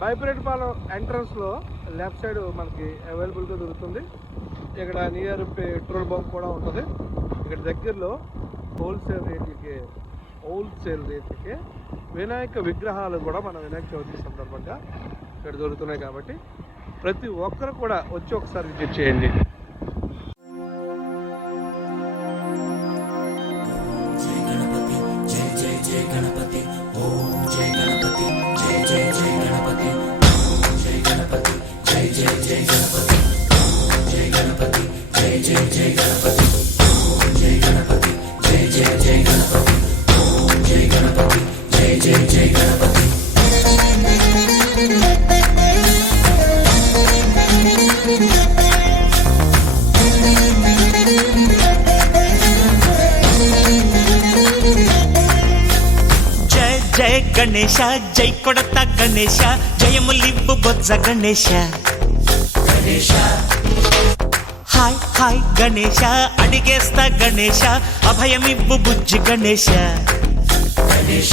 బైబ్రేట్ పాలెం ఎంట్రన్స్లో left side మనకి అవైలబుల్గా దొరుకుతుంది. ఇక్కడ నియర్ పెట్రోల్ బంక్ కూడా ఉంటుంది. ఇక్కడ దగ్గరలో హోల్సేల్ రేట్లకి హోల్సేల్ రేట్లకి వినాయక విగ్రహాలు కూడా మన వినాయక చవితి సందర్భంగా ఇక్కడ దొరుకుతున్నాయి కాబట్టి ప్రతి ఒక్కరు కూడా వచ్చి ఒకసారి విజిట్ చేయండి. జయ జయ గణేಶ జై కొడత గణేశ జయములివ్వు బొజ్జ గణేశ. గణేశ హాయ్ హాయ్ గణేశ అడిగేస్తా గణేశ అభయమివ్వు బుజ్జి గణేశ గణేశ.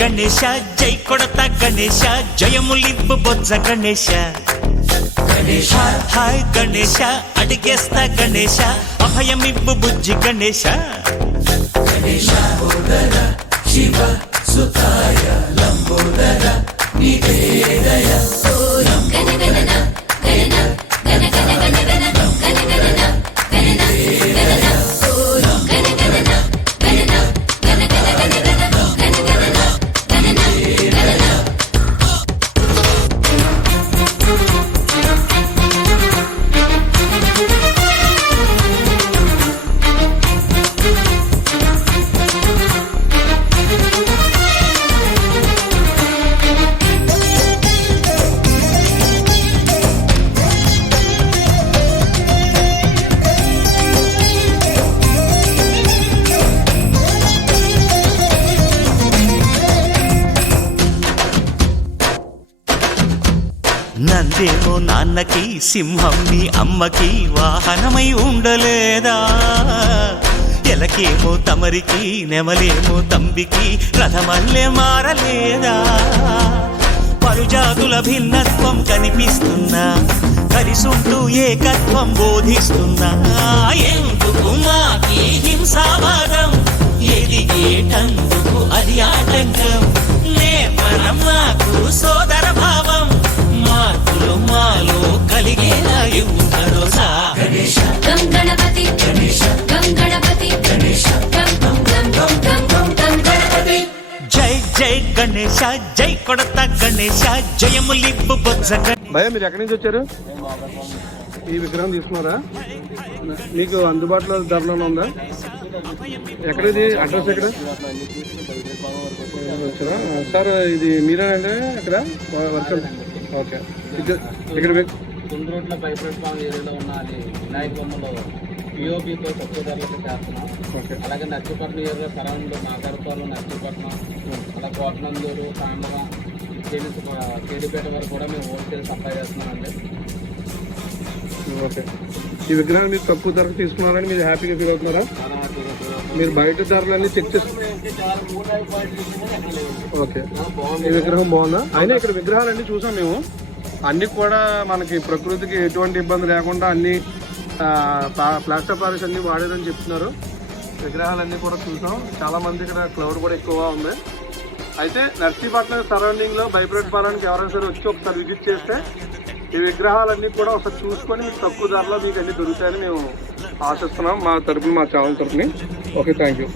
గణేశ జై కొడత గణేశ జయములివ్వు బొజ్జ గణేశ. హాయ్ హాయ్ గణేశ అడిగేస్తా గణేశ అభయమివ్వు బుజ్జి గణేశ. ఓం నందేమో నాన్నకి సింహం నీ అమ్మకి వాహనమై ఉండలేదా? ఎలకేమో తమరికి నెమలేమో తంబికి రథమల్లే మారలేదా? పలుజాతుల భిన్నత్వం కనిపిస్తున్నా కలిసుంటూ ఏకత్వం బోధిస్తున్నా. ఏం గణేష జై కొడత గణేశ జయములిప్పు బొజ్జ భయ మీరు ఎక్కడి నుంచి వచ్చారు? ఈ విగ్రహం తీసుకున్నారా? మీకు అందుబాటులో ధరలో ఉందా? ఎక్కడిది? అడ్రస్ ఎక్కడ? సార్ ఇది మీరేనండి ఇక్కడ? Worker okay. ఇక్కడ ఇక్కడ వె- కొన్ని రోడ్ల పైప్లైట్ ఫామ్ ఏరియాలో ఉన్న అది వినాయక బొమ్మలో పిఓపితో తక్కువ ధరలకు చేస్తున్నాం. ఓకే. అలాగే నర్సీపట్నం ఏరియాలో సరౌండ్ నాగరపాలెం నర్సీపట్నం అలా కోటనందూరు కామర కేడిపేట వరకు కూడా మేము హోల్సేల్ సప్లై చేస్తున్నామండి. ఓకే. ఈ విగ్రహాన్ని మీరు తక్కువ ధరకు తీసుకున్నారని మీరు హ్యాపీగా ఫీల్ అవుతున్నారా. మీరు బయట ధరలన్నీ చెక్ చేసు చాలా మూడు ఐదు పాయింట్లు తీసుకున్నా ఎక్కడ లేవు. ఓకే ఈ విగ్రహం బాగుందా? అయినా ఇక్కడ విగ్రహాలన్నీ చూసాం మేము. అన్ని కూడా మనకి ప్రకృతికి ఎటువంటి ఇబ్బంది లేకుండా అన్ని ప్లాస్టర్ పారిస్ అన్ని వాడేదని చెప్తున్నారు. విగ్రహాలన్నీ కూడా చూసాం. చాలా మంది ఇక్కడ క్లౌడ్ కూడా ఎక్కువగా ఉంది. అయితే నర్సీపట్నం సరౌండింగ్లో బైబ్రేట్ పాలనకి ఎవరైనా సరే వచ్చి ఒకసారి విజిట్ చేస్తే ఈ విగ్రహాలన్నీ కూడా ఒకసారి చూసుకొని మీకు తక్కువ ధరలో మీకు అన్ని దొరుకుతాయని మేము ఆశిస్తున్నాం మా తరపున మా ఛానల్ తరపుని. Okay thank you.